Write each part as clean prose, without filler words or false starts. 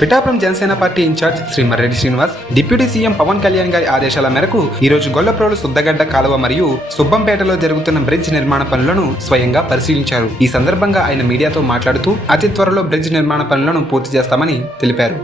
Pithapuram Janasena party in charge Shri Marreddy Srinivas deputy CM Pawan Kalyan గారి ఆదేశాల మేరకు ఈ రోజు గొల్లప్రోలు సుద్దగడ్డ కాలువ మరియు సుబ్బంపేటలో జరుగుతున్న బ్రిడ్జ్ నిర్మాణ పనులను స్వయంగా పరిశీలించారు. ఈ సందర్భంగా ఆయన మీడియాతో మాట్లాడుతూ అతి త్వరలో బ్రిడ్జ్ నిర్మాణ పనులను పూర్తి చేస్తామని తెలిపారు.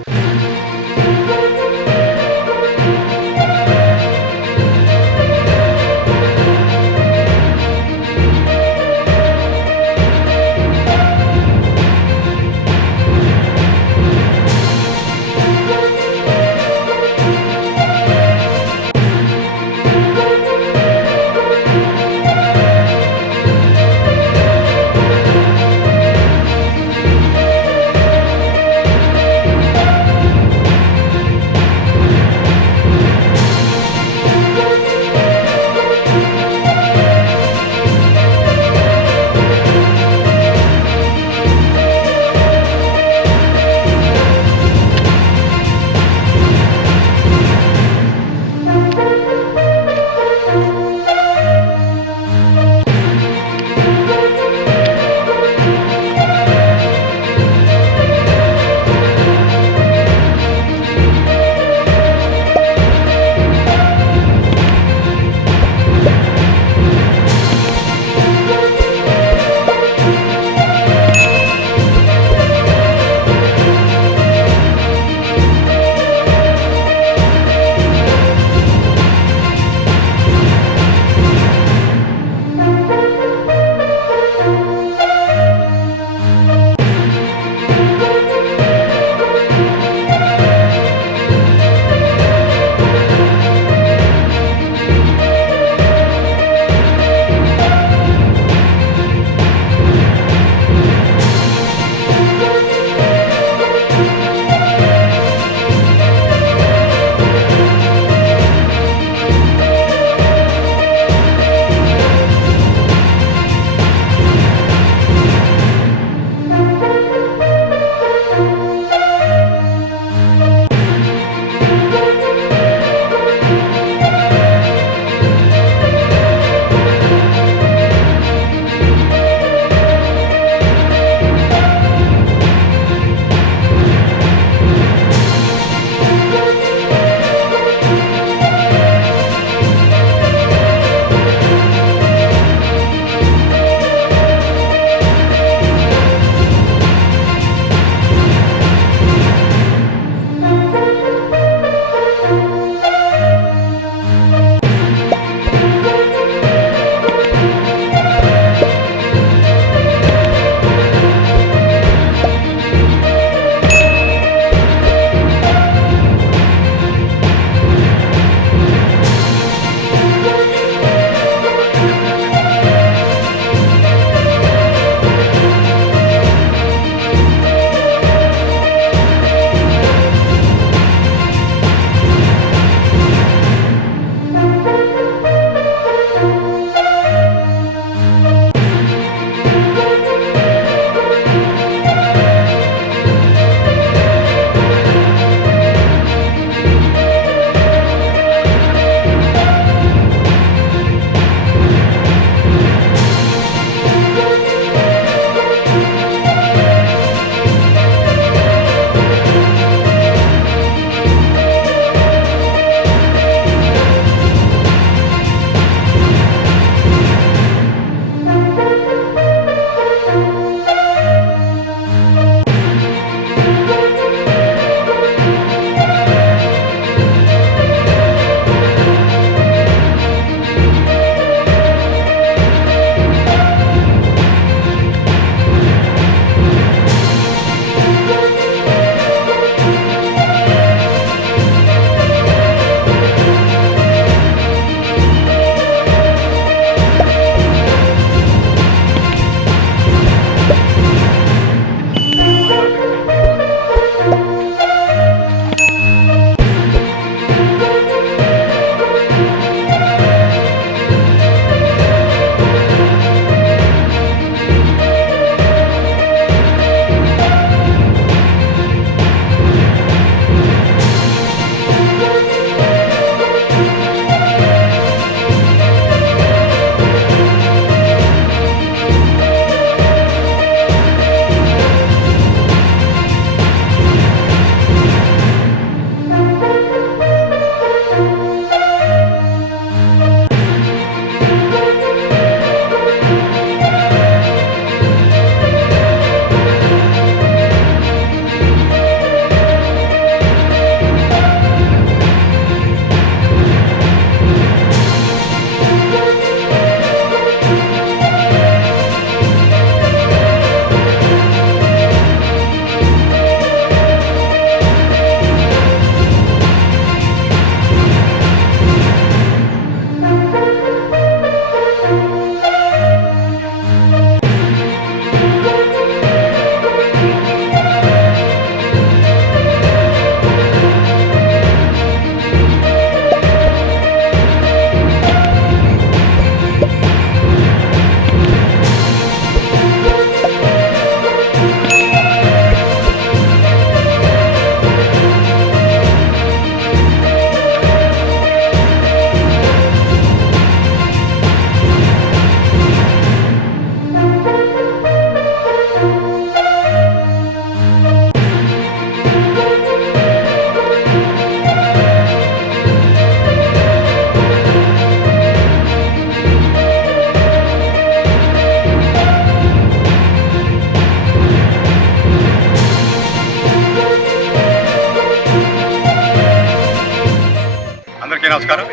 నమస్కారం.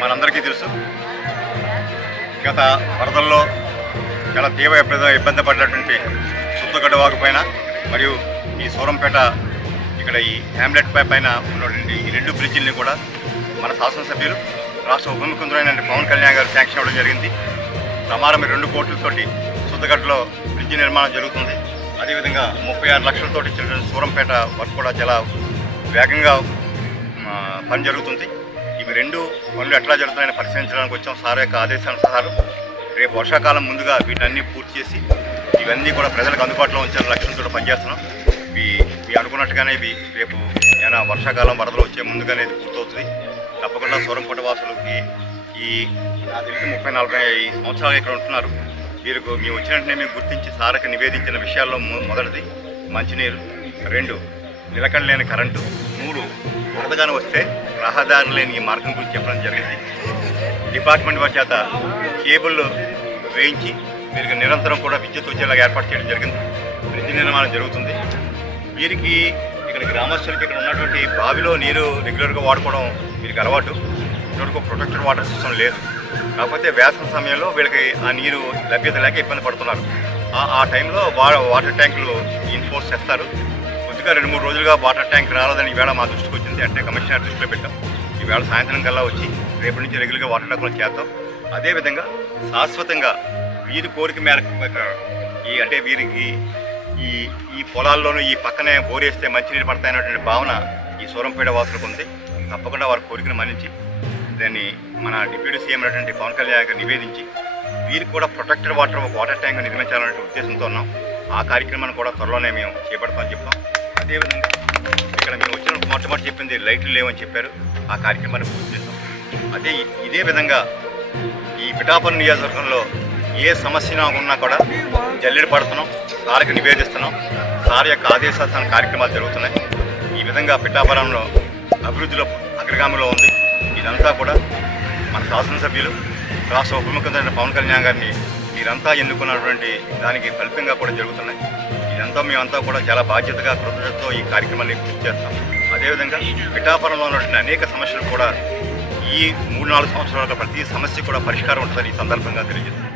మనందరికీ తెలుసు, గత వరదల్లో చాలా తీవ్ర ఇబ్బంది పడినటువంటి సుద్దగడ్డ వాగు పైన మరియు ఈ సూరంపేట ఇక్కడ ఈ హ్యామ్లెట్ పైన ఉన్నటువంటి ఈ 2 బ్రిడ్జిల్ని కూడా మన శాసనసభ్యులు రాష్ట్ర ఉప ముఖ్యమంత్రి పవన్ కళ్యాణ్ గారు శాంక్షన్ అవ్వడం జరిగింది. ప్రమారం 2 కోట్లతోటి సుద్దగడ్డలో బ్రిడ్జి నిర్మాణం జరుగుతుంది. అదేవిధంగా 36 లక్షలతోటి సూరంపేట వర్క్ కూడా చాలా వేగంగా పని జరుగుతుంది. ఇవి 2 పనులు ఎట్లా జరుగుతున్నాయని పరిశీలించడానికి వచ్చాం. సార్ యొక్క ఆదేశానుసారం రేపు వర్షాకాలం ముందుగా వీటన్నీ పూర్తి చేసి ఇవన్నీ కూడా ప్రజలకు అందుబాటులో ఉంచే లక్ష్యంతో పనిచేస్తున్నాం. ఇవి అనుకున్నట్టుగానే ఇవి రేపు ఏమైనా వర్షాకాలం వరదలు వచ్చే ముందుగానే ఇది పూర్తవుతుంది. తప్పకుండా సూరంపేట వాసులకి ఈ నాకు తెలిసి 30-40 సంవత్సరాలు ఇక్కడ ఉంటున్నారు. వీరికి మేము వచ్చిన వెంటనే మేము గుర్తించి సార్కి నివేదించిన విషయాల్లో మొదటిది మంచినీరు, 2 నిలకడలేని కరెంటు, 3 వరదగానే వస్తే రహదారి లేని ఈ మార్గం గురించి చెప్పడం జరిగింది. డిపార్ట్మెంట్ వారి చేత కేబుల్ వేయించి వీరికి నిరంతరం కూడా విద్యుత్ వచ్చేలాగా ఏర్పాటు చేయడం జరిగింది. బ్రిడ్జి నిర్మాణం జరుగుతుంది. వీరికి ఇక్కడ గ్రామస్తులకి ఇక్కడ ఉన్నటువంటి బావిలో నీరు రెగ్యులర్గా వాడుకోవడం వీరికి అలవాటు. ఇప్పటివరకు ప్రొటెక్టెడ్ వాటర్ సిస్టమ్ లేదు. కాకపోతే వేసవి సమయంలో వీళ్ళకి ఆ నీరు లభ్యత లేక ఇబ్బంది పడుతున్నారు. ఆ టైంలో వాటర్ ట్యాంకులు ఇన్ఫోర్స్ చేస్తారు. కొద్దిగా 2-3 రోజులుగా వాటర్ ట్యాంక్ రాలేదని ఈవేళ మా దృష్టికి వచ్చింది. అంటే కమిషనర్ దృష్టిలో పెట్టాం. ఈవేళ సాయంత్రం కల్లా వచ్చి రేపటి నుంచి రెగ్యులర్గా వాటర్ ట్యాంకులు చేద్దాం. అదేవిధంగా శాశ్వతంగా వీరి కోరిక మేరకు అంటే వీరికి ఈ పొలాల్లోనూ ఈ పక్కనే బోరేస్తే మంచినీరు పడతాయనేటువంటి భావన ఈ సూరంపేట వాసులకు ఉంది. తప్పకుండా వారి కోరికను మన్నించి దాన్ని మన డిప్యూటీ సీఎం అయినటువంటి పవన్ కళ్యాణ్ గారికి నివేదించి వీరికి కూడా ప్రొటెక్టెడ్ వాటర్ ట్యాంక్ నిర్మించాలనే ఉద్దేశంతో ఉన్నాం. ఆ కార్యక్రమాన్ని కూడా త్వరలోనే మేము చేపడతామని చెప్పాం. అదేవిధంగా ఇక్కడ మేము వచ్చిన మొట్టమొదటి చెప్పింది లైట్లు లేవని చెప్పారు. ఆ కార్యక్రమాన్ని పూర్తి చేస్తాం. ఇదే విధంగా ఈ పిఠాపురం నియోజకవర్గంలో ఏ సమస్య ఉన్నా కూడా జల్లెడ పడుతున్నాం, సార్కి నివేదిస్తున్నాం. సార్ యొక్క ఆదేశాల కార్యక్రమాలు జరుగుతున్నాయి. ఈ విధంగా పిఠాపురంలో అభివృద్ధిలో అగ్రగామిలో ఉంది. ఇదంతా కూడా మన శాసనసభ్యులు రాష్ట్ర ఉప ముఖ్యమంత్రి పవన్ కళ్యాణ్ గారిని మీరంతా ఎన్నుకున్నటువంటి దానికి ఫలితంగా కూడా జరుగుతున్నాయి. ఇదంతా మేమంతా కూడా చాలా బాధ్యతగా కృతజ్ఞతతో ఈ కార్యక్రమాన్ని పూర్తి చేస్తాం. అదేవిధంగా పిఠాపురంలో ఉన్నటువంటి అనేక సమస్యలు కూడా ఈ 3-4 సంవత్సరాలుగా ప్రతి సమస్య కూడా పరిష్కారం ఉంటుందని ఈ సందర్భంగా తెలియజేస్తాం.